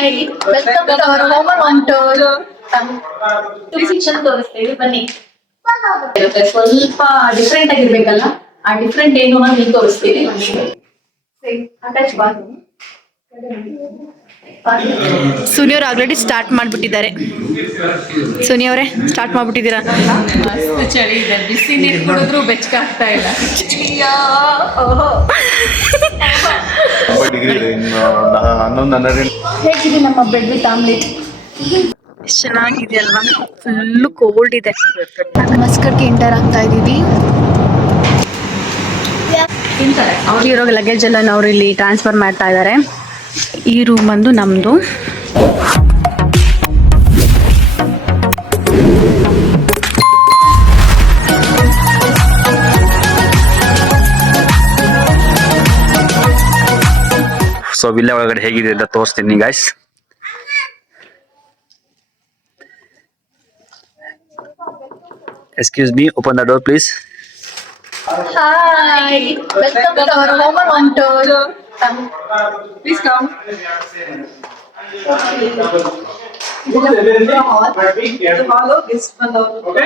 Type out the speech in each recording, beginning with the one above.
Hi welcome to our home one tour fiction ತೋರಿಸ್ತೀವಿ ಬನ್ನಿ. ಸ್ವಲ್ಪ ಡಿಫ್ರೆಂಟ್ ಆಗಿರ್ಬೇಕಲ್ಲ, ಆ ಡಿಫ್ರೆಂಟ್ ಏನು ಅಂತ ನೀವು ತೋರಿಸ್ತೀವಿ. Attach bathroom. ಸುನಿ ಅವ್ರು ಆಲ್ರೆಡಿ ಸ್ಟಾರ್ಟ್ ಮಾಡ್ಬಿಟ್ಟಿದ್ದಾರೆ. ಸುನಿ ಅವರೇ ಸ್ಟಾರ್ಟ್ ಮಾಡ್ಬಿಟ್ಟಿದ್ದೀರಾ? ಮಸ್ತ್ ಚಳಿ ಇದೆ, ಬಿಸಿ ನೀರು ಕುಡಿದ್ರು ಬೆಚ್ಚಗಾಗ್ತಾ ಇಲ್ಲ. ಹೇಗಿದೆ ನಮ್ಮ ಬೆಡ್ ವಿತ್ ಆಮ್ಲೆಟ್? ಚೆನ್ನಾಗಿದೆ ಅಲ್ವಾ? ಫುಲ್ಲು ಕೋಲ್ಡ್ ಇದೆ. ಮಸ್ಕಟ್ಗೆ ಎಂಟರ್ ಆಗ್ತಾ ಇದ್ದೀವಿ. ಅವ್ರು ಇರೋ ಲಗೇಜ್ ಎಲ್ಲ ಅವ್ರು ಇಲ್ಲಿ ಟ್ರಾನ್ಸ್ಫರ್ ಮಾಡ್ತಾ ಇದ್ದಾರೆ. ಈ ರೂಮ್ ಬಂದು ನಮ್ದು. ಸೊ ವಿಲ್ಲ ಒಳಗಡೆ ಹೇಗಿದೆ ಅಂತ ತೋರಿಸ್ತೀನಿ guys. Excuse me, open the door please. Hi welcome to our home one tour. Please come. Hall guest ಬಂದವರು. ಓಕೆ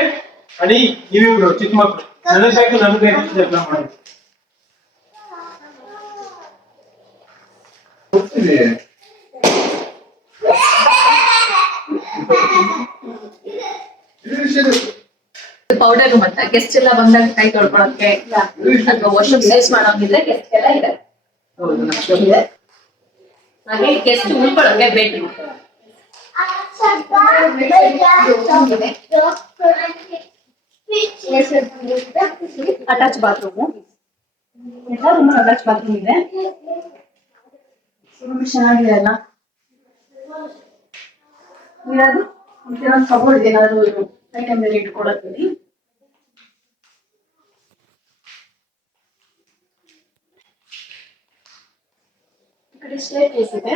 ಅಡಿ ನೀವು ಚಿಕ್ಕ ಮಕ್ಕಳು ನನಗೆ ಬೇಕು ಮಾಡಿ ಪೌಡರ್ ಮತ್ತೆ ಗೆಸ್ಟ್ ಎಲ್ಲ ಬಂದಾಗ ಕೈ ತೊಳ್ಕೊಳಕ್ಕೆ ಅಥವಾ ವಾಶ್ರೂಮ್ ಯೂಸ್ ಮಾಡೋಂಗಿದ್ರೆ ಗೆಸ್ಟ್ ಎಲ್ಲ ಇದೆ. ಹಾಗೆ ಗೆಸ್ಟ್ ಉಳ್ಕೊಳಕ್ಕೆ ಬೆಡ್ರೂಮ್, ಅಟ್ಯಾಚ್ ಬಾತ್ರೂಮ್. ಎಲ್ಲ ರೂಮ್ ಅಟ್ಯಾಚ್ ಬಾತ್ರೂಮ್ ಇದೆ. ಚೆನ್ನಾಗಿದೆ ಅಲ್ಲ? ಏನಾದ್ರು ಕಬೋರ್ಡ್ ಏನಾದ್ರು ಐಟಮ್ ಬೇರೆ ಇಟ್ಕೊಳತ್ತೀನಿ. ಈ ಕಡೆ ಸ್ಟೇರ್ ಕೇಸ್ ಇದೆ.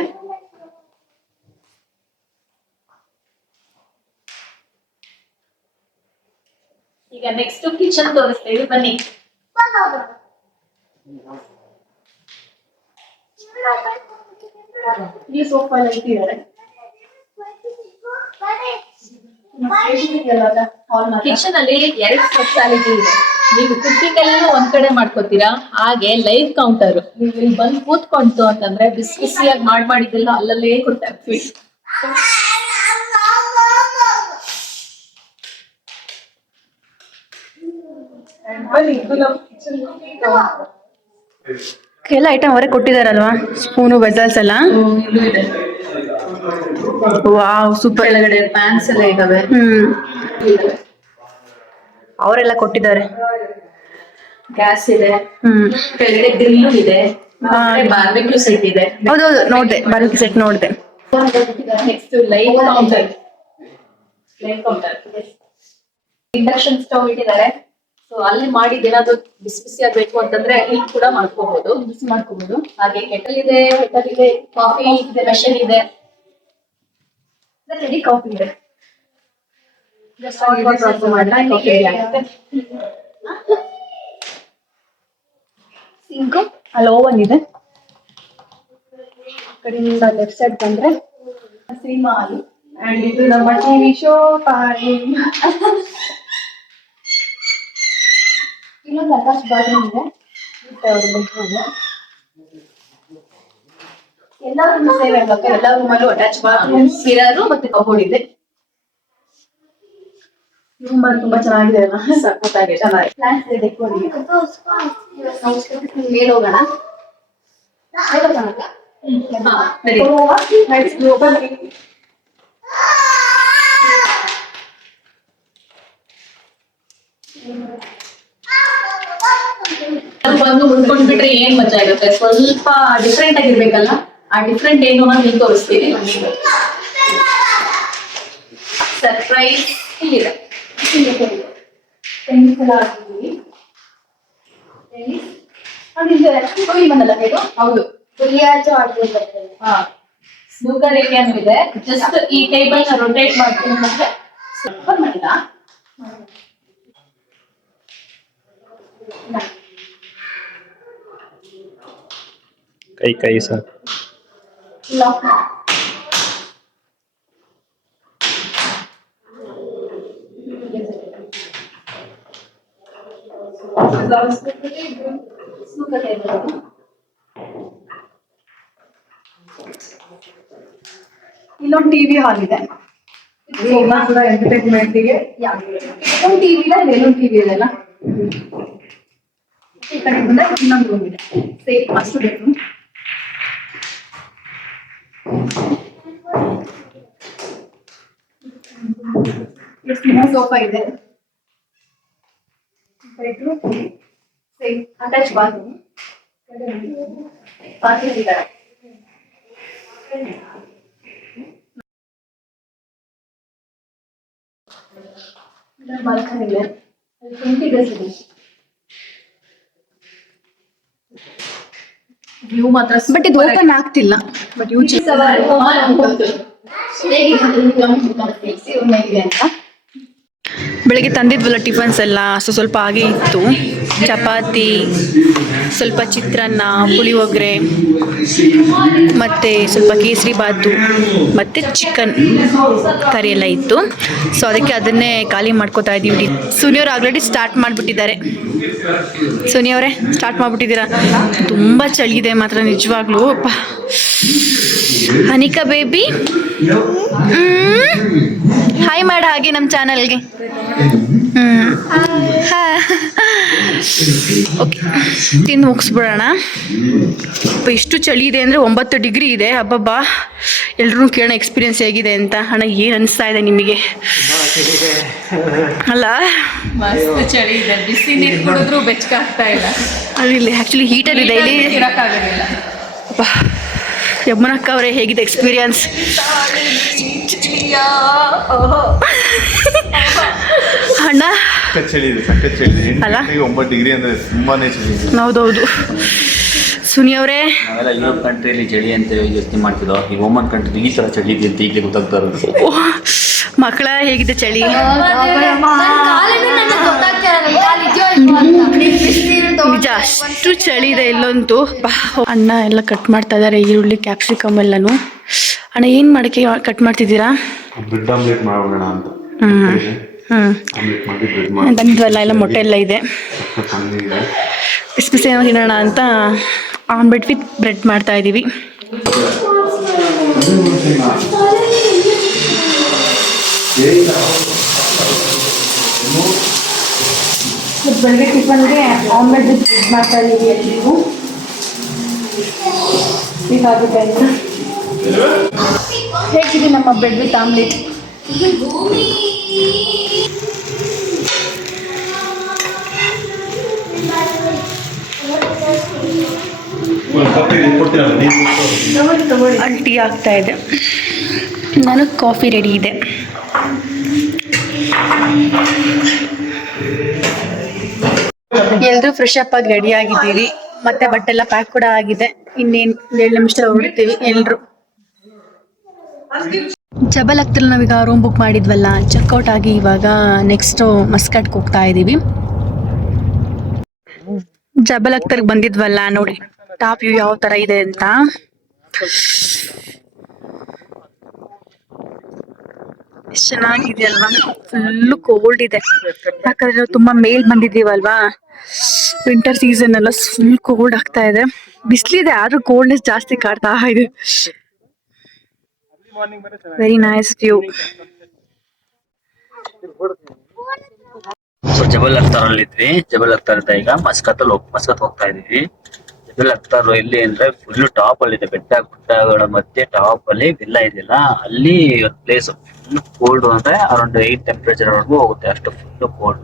ಈಗ ನೆಕ್ಸ್ಟ್ ಕಿಚನ್ ತೋರಿಸ್ತೇವೆ ಬನ್ನಿ. ಈ ಸೋಫಾ ಎಲ್ಲ ಇಟ್ಟಿದ್ದಾರೆ. ಕಿಚನ್ ಅಲ್ಲಿ 2 ಸ್ಪೆಷಾಲಿಟಿ ಇದೆ. ನೀವು ಕುಕಿಂಗ್ ಎಲ್ಲ ಒಂದ್ ಕಡೆ ಮಾಡ್ಕೋತೀರಾ, ಹಾಗೆ ಲೈವ್ ಕೌಂಟರ್. ನೀವು ಇಲ್ಲಿ ಬಂದು ಕೂತ್ಕೊಂತು ಅಂತಂದ್ರೆ ಬಿಸಿ ಬಿಸಿಯಾಗಿ ಮಾಡಿದ್ದೆಲ್ಲ ಅಲ್ಲಲ್ಲೇ ಕೊಡ್ತಾರೆ ಸ್ವೀಟ್. ಎಲ್ಲ ಐಟಮ್ ಅವರೇ ಕೊಟ್ಟಿದಾರಲ್ವಾ? ಸ್ಪೂನು ವೆಸಲ್ಸ್ ಎಲ್ಲ ಇದೆ. Wow super. ಕೆಳಗಡೆ ಪ್ಯಾನ್ಸ್ ಎಲ್ಲ ಇದಾವೆ. ಅವರೆಲ್ಲ ಕೊಟ್ಟಿದ್ದಾರೆ. ಗ್ಯಾಸ್ ಇದೆ. ಕೆಳಗಡೆ ಗ್ರಿಲ್ಲು ಇದೆ. ಬಾರ್ಬಿಕ್ಯೂ ಸೆಟ್ ಇದೆ. ಹೌದೌದು ನೋಡ್ದೆ, ಬಾರ್ಬಿಕ್ಯೂ ಸೆಟ್ ನೋಡ್ದೆ. Next live counter. Induction stove ಇಟ್ಟಿದ್ದಾರೆ. ಸೊ ಅಲ್ಲಿ ಮಾಡಿದ ಏನಾದ್ರು ಬಿಸಿ ಬಿಸಿ ಆಗ್ಬೇಕು ಅಂತಂದ್ರೆ ಇಲ್ಲಿ ಕೂಡ ಮಾಡ್ಕೋಬಹುದು, ಬಿಸಿ ಮಾಡ್ಕೋಬಹುದು. ಹಾಗೆ ಕೆಟಲ್ ಇದೆ, ಕಾಫಿ ಇದೆ, ಮೆಷಿನ್ ಇದೆ, ರೆಡಿ ಕಾಫಿ ಇದೆ. ಸಿಂಕು ಅಲ್ಲಿ ಓವನ್ ಇದೆ. ಕಡೆಯಿಂದ ಲೆಫ್ಟ್ ಸೈಡ್ ಬಂದ್ರೆ ಸಿನಿಮಾ ಹಾಲು. ಅಂಡ್ ಇದು ನಮ್ಮ ಟಿವಿ ಶೋ ಟೈಮ್. ಇಲ್ಲೊಂದು ಅಟ್ಯಾಚ್ ಬಾತ್ರೂಮ್ ಇದೆ. ಎಲ್ಲ ರೂಮ್ ಸೇಮ್ ಇರ್ಬೇಕು. ಎಲ್ಲ ರೂಮಲ್ಲೂ ಅಟ್ಯಾಚ್ ಬಾತ್ರೂಮ್, ಮಿರರ್ ಮತ್ತೆ ಕಬೋರ್ಡ್ ಇದೆ. ರೂಮ್ ತುಂಬಾ ಚೆನ್ನಾಗಿದೆ ಅಲ್ಲ? ಸಖತ್ತಾಗಿ ಚೆನ್ನಾಗಿದೆ. ಪ್ಲಾನ್ಸ್ ಇದೆ ಡೆಕೋರಿಗೆ. ಮೇಲೆ ಹೋಗೋಣ. ಬಂದು ಉಳ್ಕೊಂಡ್ಬಿಟ್ರೆ ಏನ್ ಮಜಾ ಇರುತ್ತೆ. ಸ್ವಲ್ಪ ಡಿಫ್ರೆಂಟ್ ಆಗಿರ್ಬೇಕಲ್ಲ, ಆ ಡಿಫ್ರೆಂಟ್ ಏನು ಅಂತ ನೀವು ತೋರಿಸ್ತೀವಿ. ಸರ್ಪ್ರೈಸ್ ಇಲ್ಲಿದೆ. ಹೌದು, ಸ್ನೂಕರ್ ಏರಿಯಾನು ಇದೆ. ಜಸ್ಟ್ ಈ ಟೇಬಲ್ ನ ರೊಟೇಟ್ ಮಾಡ್ತೀನಿ ಅಂದ್ರೆ ಸೂಪರ್ ಮಾಡಿದ. ಕೈ ಕೈ ಸರ್. ಇಲ್ಲೊಂದು ಟಿವಿ ಹಾಲ್ ಇದೆ. ಕೂಡ ಎಂಟರ್ಟೈನ್ಮೆಂಟ್ಗೆ ಒಂದು ಟಿವಿ ಇದೆ, ಇನ್ನೊಂದು ಟಿವಿ ಇದೆಲ್ಲ. ಈ ಕಡೆ ಬಂದ್ರೆ ಇನ್ನೊಂದು ರೂಮ್ ಇದೆ, ಸೇಮ್ ಅಷ್ಟು ಬೆಡ್ರೂಮ್. ಸೋಫಾ ಇದೆ, bedroom same attach bathroom. Bathroom ಇದೆ. ಬಾಲ್ಕನಿ ಇದೆ, 20 ಗಜ ಇದೆ. ವ್ಯೂ ಮಾತ್ರ ಬಟ್ ಇದು ಓಪನ್ ಆಗ್ತಿಲ್ಲ. ಬಟ್ ಯೂ ಹೇಗಿದೆ ಅಂತ ಬೆಳಿಗ್ಗೆ ತಂದಿದ್ವಲ್ಲ ಟಿಫನ್ಸ್ ಎಲ್ಲ ಸ್ವಲ್ಪ ಹಾಗೆ ಇತ್ತು. ಚಪಾತಿ, ಸ್ವಲ್ಪ ಚಿತ್ರಾನ್ನ, ಪುಳಿಯೋಗರೆ, ಮತ್ತು ಸ್ವಲ್ಪ ಕೇಸರಿ ಬಾತು ಮತ್ತು ಚಿಕನ್ ಕರಿ ಎಲ್ಲ ಇತ್ತು. ಸೊ ಅದಕ್ಕೆ ಅದನ್ನೇ ಖಾಲಿ ಮಾಡ್ಕೋತಾ ಇದ್ದೀವಿ. ಸುನಿಯವ್ರು ಆಲ್ರೆಡಿ ಸ್ಟಾರ್ಟ್ ಮಾಡಿಬಿಟ್ಟಿದ್ದಾರೆ. ಸುನಿಯವರೇ ಸ್ಟಾರ್ಟ್ ಮಾಡಿಬಿಟ್ಟಿದ್ದೀರಾ? ತುಂಬ ಚಳಿಇದೆ ಮಾತ್ರ ನಿಜವಾಗ್ಲೂ. ಅನಿಕಾ ಬೇಬಿ ಹಾಯ್ ಮಾಡ ಹಾಗೆ ನಮ್ಮ ಚಾನಲ್ಗೆ. ಓಕೆ, ತಿಂದು ಮುಗಿಸ್ಬಿಡೋಣ. ಎಷ್ಟು ಚಳಿ ಇದೆ ಅಂದರೆ 9 ಡಿಗ್ರಿ ಇದೆ. ಹಬ್ಬಬ್ಬಾ, ಎಲ್ರೂ ಕೇಳೋಣ ಎಕ್ಸ್ಪೀರಿಯನ್ಸ್ ಹೇಗಿದೆ ಅಂತ. ಅಣ್ಣ ಏನು ಅನಿಸ್ತಾ ಇದೆ ನಿಮಗೆ? ಅಲ್ಲ ಮಸ್ತ್ ಚಳಿ ಇದೆ, ಬಿಸಿ ನೀರು ಕುಡಿದ್ರೂ ಬೆಚ್ಚಗಾಗ್ತಾ ಇಲ್ಲ. ಅಲ್ಲಿ ಆ್ಯಕ್ಚುಲಿ ಹೀಟರ್ ಇದೆ ಇಲ್ಲಿ. ಇರಕ್ಕಾಗೋದಿಲ್ಲ. ಯಮುನಕ್ಕ ಅವರೇ ಹೇಗಿದೆ ಎಕ್ಸ್ಪೀರಿಯನ್ಸ್? ಅಣ್ಣ ಚಳಿ ಇದೆ, ಸಖತ್ ಚಳಿ ಇದೆ. ಅಲ್ಲ? 9 ಡಿಗ್ರಿ ಅಂದ್ರೆ ತುಂಬಾನೇ ಚಳಿ ಇದೆ. ಹೌದೌದು. ಸುನಿ ಅವರೇ, ನಾವೆಲ್ಲ ಯುರೋಪ್ ಕಂಟ್ರಿಯಲ್ಲಿ ಚಳಿ ಅಂತ ಯೋಚನೆ ಮಾಡ್ತಿದ್ದೋ, ಈ ಓಮನ್ ಕಂಟ್ರಿ ಈ ಥರ ಚಳಿ ಇದೆ ಅಂತ ಈಗಲೇ ಗೊತ್ತಾಗ್ತಾ ಇರೋದು. ಮಕ್ಕಳ ಹೇಗಿದೆ ಚಳಿ? ನಿಜ ಅಷ್ಟು ಚಳಿ ಇದೆ ಇಲ್ಲಂತೂ. ಅಣ್ಣ ಎಲ್ಲ ಕಟ್ ಮಾಡ್ತಾ ಇದ್ದಾರೆ, ಈರುಳ್ಳಿ, ಕ್ಯಾಪ್ಸಿಕಮ್ ಎಲ್ಲನೂ. ಅಣ್ಣ ಏನು ಮಾಡಕ್ಕೆ ಕಟ್ ಮಾಡ್ತಿದ್ದೀರಾ? ಬ್ರೆಡ್ ಆಮ್ಲೆಟ್ ಮಾಡೋಣ ಅಂತ. ಆಮ್ಲೆಟ್ ಮಾಡಿ ಬ್ರೆಡ್ ಮಾಡಿ ತಂದಿದ್ವಲ್ಲ ಎಲ್ಲ ಮೊಟ್ಟೆ ಎಲ್ಲ ಇದೆ. ಚೆನ್ನಾಗಿದೆ. ಬಿಸಿ ಬಿಸಿ ಏನೋ ತಿನ್ನೋಣ ಅಂತ ಆಮ್ಲೆಟ್ ವಿತ್ ಬ್ರೆಡ್ ಮಾಡ್ತಾ ಇದ್ದೀವಿ. ಬೆಳಗ್ಗೆ ಟಿಫನ್ಗೆ ಆಮ್ಲೆಟ್ ವಿತ್ ಬ್ರೆಡ್ ಮಾಡ್ತಾ ಇದ್ದೀವಿ ಎಲ್ರಿಗೂ. ಹೀಗಾಗುತ್ತೆ ಅಂತ. ಹೇಗಿದೆ ನಮ್ಮ ಬ್ರೆಡ್ ವಿತ್ ಆಮ್ಲೆಟ್? ಅಲ್ಲಿ ಟೀ ಆಗ್ತಾ ಇದೆ, ನಾನು ಕಾಫಿ ರೆಡಿ ಇದೆ. ಎಲ್ಲರೂ ಫ್ರೆಶ್ ಅಪ್ ಆಗಿ ರೆಡಿ ಆಗಿದ್ದೀವಿ. ಮತ್ತೆ ಬಟ್ಟೆ ಎಲ್ಲ ಪ್ಯಾಕ್ ಕೂಡ ಆಗಿದೆ. ಇನ್ನೇನು 7 ನಿಮಿಷದಲ್ಲಿ ಹೊರಡ್ತೀವಿ ಎಲ್ರು. ಜಬಲ್ ಅಖ್ತರಲ್ಲಿ ನಾವೀಗ ರೂಮ್ ಬುಕ್ ಮಾಡಿದ್ವಲ್ಲ, ಚೆಕ್ಔಟ್ ಆಗಿ ಇವಾಗ ನೆಕ್ಸ್ಟ್ ಮಸ್ಕಟ್ಗೆ ಹೋಗ್ತಾ ಇದ್ದೀವಿ. ಜಬಲ್ ಅಖ್ತರ್ಗೆ ಬಂದಿದ್ವಲ್ಲ, ನೋಡಿ ಟಾಪ್ ವ್ಯೂ ಯಾವ ತರ ಇದೆ ಅಂತ. ಎಷ್ಟು ಚೆನ್ನಾಗಿದೆ ಅಲ್ವಾ? ಫುಲ್ಲು ಕೋಲ್ಡ್ ಇದೆ, ಯಾಕಂದ್ರೆ ನಾವು ತುಂಬಾ ಮೇಲ್ ಬಂದಿದ್ದೀವಲ್ವಾ. ವಿಂಟರ್ ಸೀಸನ್ ಎಲ್ಲ ಫುಲ್ ಕೋಲ್ಡ್ ಆಗ್ತಾ ಇದೆ. ಬಿಸಿಲಿದೆ ಆದ್ರೂ ಕೋಲ್ಡ್ನೆಸ್ ಜಾಸ್ತಿ ಕಾಡ್ತಾ ಇದೆ. Very nice view. So Jabal Akhdar ಇದ್ವಿ. ಜಬಲ್ ಅಖ್ತರ್ ಈಗ ಮಸ್ಕತ್ ಹೋಗ್ತಾ ಇದೀವಿ. ಜಬಲ್ ಅಖ್ತರ್ ಎಲ್ಲಿ ಅಂದ್ರೆ ಫುಲ್ ಟಾಪ್ ಅಲ್ಲಿ ಇದೆ, ಬೆಟ್ಟ ಗುಡ್ಡಗಳ ಮಧ್ಯೆ ಟಾಪ್ ಅಲ್ಲಿ ವಿಲ್ಲಾ ಇದೆಯಲ್ಲ, ಅಲ್ಲಿ ಪ್ಲೇಸ್ ಫುಲ್ ಕೋಲ್ಡ್ ಅಂದ್ರೆ ಅರೌಂಡ್ 8 ಟೆಂಪರೇಚರ್ ವರೆಗೂ ಹೋಗುತ್ತೆ, ಅಷ್ಟು ಫುಲ್ ಕೋಲ್ಡ್.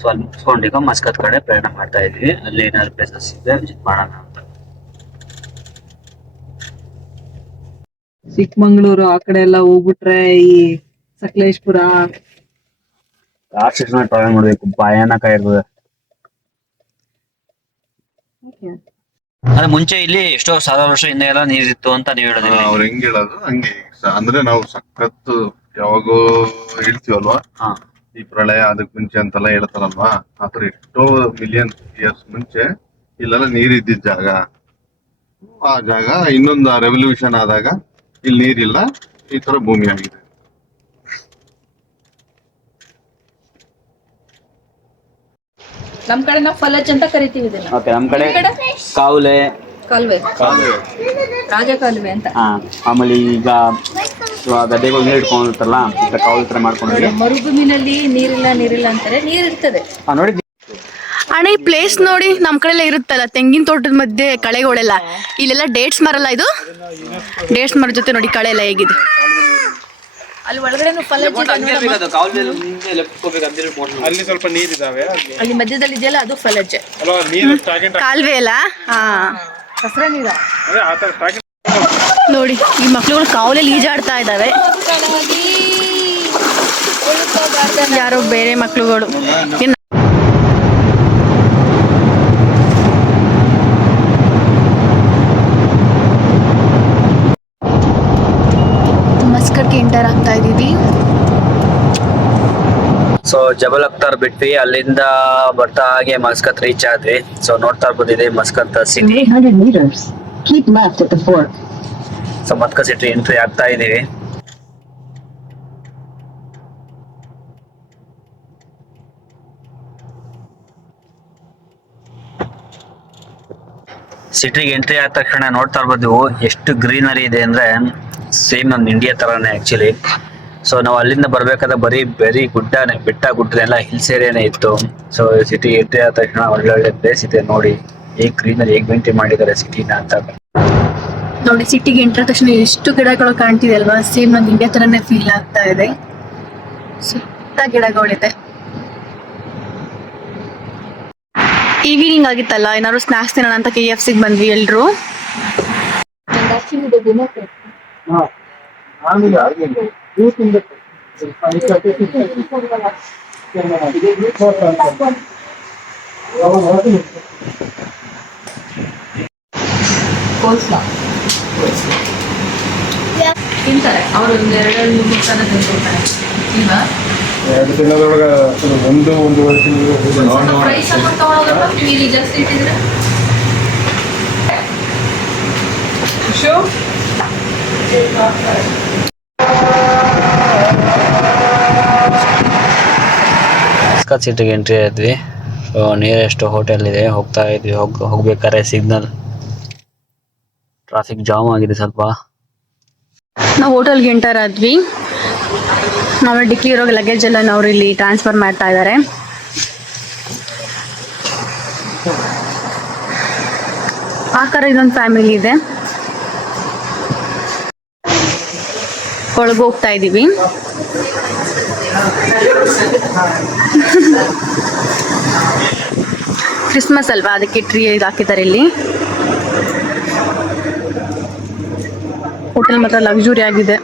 ಸೊ ಅಲ್ಲಿ ಮುಗಿಸ್ಕೊಂಡು ಈಗ ಮಸ್ಕತ್ ಕಡೆ ಪ್ರಯಾಣ ಮಾಡ್ತಾ ಇದೀವಿ. ಅಲ್ಲಿ ಏನಾದ್ರು ಪ್ಲೇಸಸ್ ಇದೆ ವಿಸಿಟ್ ಮಾಡೋಣ ಅಂತ. ಚಿಕ್ಕಮಂಗ್ಳೂರು ಆ ಕಡೆ ಎಲ್ಲ ಹೋಗ್ಬಿಟ್ರೆ ಈ ಸಕಲೇಶ್ಪುರ ಟ್ರಾವೆಲ್ ಮಾಡ್ಬೇಕು, ಭಯಾನಕ ಇರ್ತದೆ. ಅಂದ್ರೆ ಮುಂಚೆ ಇಲ್ಲಿ ಎಷ್ಟೋ 1000 ವರ್ಷ ಹಿಂದೆ ಎಲ್ಲ ನೀರಿತ್ತು ಅಂತ ನೀವು ಹೇಳೋದಿಲ್ಲ? ಅವ್ರು ಹೆಂಗ್ ಹೇಳೋದು ಹಂಗೆ. ಅಂದ್ರೆ ನಾವು ಸಖತ್ ಯಾವಾಗೋ ಹೇಳ್ತೀವಲ್ವಾ, ಹಾ, ಈ ಪ್ರಳಯ ಅದಕ್ ಮುಂಚೆ ಅಂತೆಲ್ಲ ಹೇಳ್ತಾರಲ್ವಾ, ಆತರ ಎಷ್ಟೋ ಮಿಲಿಯನ್ ಇಯರ್ಸ್ ಮುಂಚೆ ಇಲ್ಲೆಲ್ಲ ನೀರ್ ಇದ್ದಿದ್ ಜಾಗ. ಆ ಜಾಗ ಇನ್ನೊಂದು ರೆವಲ್ಯೂಷನ್ ಆದಾಗ ಇಲ್ಲಿ ನೀರಿಲ್ಲ, ಈ ತರ ಭೂಮಿ ಆಗಿದೆ. ನಮ್ ಕಡೆ ನಾವು ಫಲಜ್ ಅಂತ ಕರಿತೀವಿ ಇದನ್ನ. ಓಕೆ, ನಮ್ಮ ಕಡೆ ಕಾವಲೆ ಕಾಲುವೆ, ರಾಜ ಕಾಲುವೆ ಅಂತ. ಆಮೇಲೆ ಈಗ ಗದ್ದೆಗಳು ನೀರು ಇಟ್ಕೊಂಡಿರ್ತಾರಲ್ಲ, ಈಗ ಕಾವಲ್ ತರ ಮಾಡ್ಕೊಂಡು ಮರುಭೂಮಿನಲ್ಲಿ ನೀರಿಲ್ಲ ಅಂತಾರೆ, ನೀರ್ ಇರ್ತದೆ. ನೋಡಿ. ಅಣ್ಣ ಈ ಪ್ಲೇಸ್ ನೋಡಿ, ನಮ್ ಕಡೆ ಎಲ್ಲ ಇರುತ್ತಲ್ಲ ತೆಂಗಿನ ತೋಟದ ಮಧ್ಯೆ ಕಳೆಗಳೆಲ್ಲ, ಇಲ್ಲೆಲ್ಲ ಡೇಟ್ಸ್ ಮರಲ್ಲ, ಇದು ಡೇಟ್ಸ್ ಮರ ಜೊತೆ ನೋಡಿ ಕಳೆ ಎಲ್ಲ ಹೇಗಿದೆ. ಅಲ್ಲಿ ಒಳಗಡೆ ಫಲಜ್ ಅಲ್ಲಿ ಸ್ವಲ್ಪ ನೀರಿದಾವೆ, ಅಲ್ಲಿ ಮಧ್ಯದಲ್ಲಿ ಇದೆಯಲ್ಲ ಅದು ಫಲಜ್. ಅಲ್ವಾ ನೀರು ಸ್ಟಾರ್ಟಿಂಗ್ ಕಾಲುವೆ ಅಲ್ಲ. ಹಾ, ಹಸ್ರ ನೀರ. ಅದೇ ಆ ಥರ ಸ್ಟಾರ್ಟಿಂಗ್ ನೋಡಿ ಈ ಮಕ್ಳುಗಳು ಕಾವಲಲ್ಲಿ ಈಜಾಡ್ತಾ ಇದ್ದಾವೆ. ಯಾರೋ ಬೇರೆ ಮಕ್ಳುಗಳು. ಮಸ್ಕಟ್ಗೆ ಎಂಟರ್ ಆಗ್ತಾ ಇದೀವಿ. ಸೊ ಜಬಲ್ ಅಖ್ತರ್ ಬಿಟ್ವಿ, ಅಲ್ಲಿಂದ ಬರ್ತಾ ಹಾಗೆ ಮಸ್ಕತ್ ರೀಚ್ ಆದ್ವಿ. ಸೊ ನೋಡ್ತಾ ಇರ್ಬೋದು ಇದೆ Muscat city. 800 meters. Keep left at the fort. So Muscat city entry ಆಗ್ತಾ ಇದೀವಿ. ಸಿಟಿಗೆ ಎಂಟ್ರಿ ಆದ ತಕ್ಷಣ ನೋಡ್ತಾ ಇರ್ಬೋದು ಎಷ್ಟು ಗ್ರೀನರಿ ಇದೆ ಅಂದ್ರೆ ಸೇಮ್ ನಮ್ಮ ಇಂಡಿಯಾ ತರಾನೇ ಆಕ್ಚುಲಿ. ಸೊ ನಾವು ಅಲ್ಲಿಂದ ಬರ್ಬೇಕಾದ್ರೆ ಬರೀ ಬೆಟ್ಟ ಗುಡ್ಡನೆಲ್ಲ ಹಿಲ್ಸ್ ಏರಿಯಾನೇ ಇತ್ತು. ಸೊ ಸಿಟಿ ಎಂಟ್ರಿ ಆದ ತಕ್ಷಣ ಒಳ್ಳೊಳ್ಳೆ ಪ್ಲೇಸ್ ಇದೆ ನೋಡಿ, ಹೇಗ್ ಗ್ರೀನರಿ ಹೇಗ್ ಮೇಂಟೈನ್ ಮಾಡಿದ್ದಾರೆ ಸಿಟಿನ ಅಂತ. ನೋಡಿ ಸಿಟಿಗೆ ಎಂಟರ್ ಆದ ತಕ್ಷಣ ಎಷ್ಟು ಗಿಡಗಳು ಕಾಣ್ತಿದೆ ಅಲ್ವಾ, ಸೇಮ್ ನಮ್ಮ ಇಂಡಿಯಾ ತರನೇ ಫೀಲ್ ಆಗ್ತಾ ಇದೆ. ಸುತ್ತ ಗಿಡಗಳಿದೆ. ಈವ್ನಿಂಗ್ ಆಗಿತ್ತಲ್ಲ, ಏನಾದ್ರು ಸ್ನಾಕ್ಸ್ ತಿನ್ನೋಣ ಅಂತ KFC ಗೆ ಬಂದ್ವಿ ಎಲ್ರು. ತಿಂತಾರೆ ಅವರು, ಒಂದು 2-3 ತರ ತಿಂತಾರೆ. ಈಗ 2 ದಿನದೊಳಗೆ ಒಂದೂವರೆ ತಿಂಗಳು ಪ್ರೈಸ್ ಅನ್ನು ತಗೊಳ್ಳೋದಲ್ಲ, ಇಲ್ಲಿ ಜಾಸ್ತಿ ಇಟ್ಟಿದ್ರೆ ಮಸ್ಕತ್ ಸಿಟಿಗೆ ಎಂಟ್ರಿ ಆದ್ವಿ. ಸೊ ನಿಯರೆಸ್ಟ್ ಹೋಟೆಲ್ ಇದೆ, ಹೋಗ್ತಾ ಇದ್ವಿ. ಹೋಗ್ಬೇಕಾದ್ರೆ ಸಿಗ್ನಲ್ ಟ್ರಾಫಿಕ್ ಜಾಮ್ ಆಗಿದೆ ಸ್ವಲ್ಪ. ನಾವು ಹೋಟೆಲ್ಗೆ ಎಂಟರ್ ಆದ್ವಿ. ನಾವು ಡಿಕ್ಕಿ ಇರೋ ಲಗೇಜ್ ಎಲ್ಲ ನಾವು ಇಲ್ಲಿ ಟ್ರಾನ್ಸ್ಫರ್ ಮಾಡ್ತಾ ಇದ್ದಾರೆ. ಆ ಕಡೆ ಇದೊಂದು ಫ್ಯಾಮಿಲಿ ಇದೆ, ಒಳಗೆ ಹೋಗ್ತಾ ಇದೀವಿ. ಕ್ರಿಸ್ಮಸ್ ಅಲ್ವಾ, ಅದಕ್ಕೆ ಟ್ರೀ ಹಾಕಿದ್ದಾರೆ ಇಲ್ಲಿ. ಹೋಟೆಲ್ ಮಾತ್ರ ಲಕ್ಸುರಿ ಆಗಿದೆ.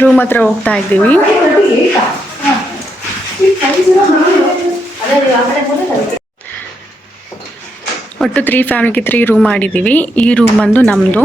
ರೂಮ್ ಹತ್ರ ಹೋಗ್ತಾ ಇದ್ದೀವಿ. ಒಟ್ಟು 3 ಫ್ಯಾಮಿಲಿಗೆ 3 ರೂಮ್ ಮಾಡಿದ್ದೀವಿ. ಈ ರೂಮ್ ಬಂದು ನಮ್ಮದು.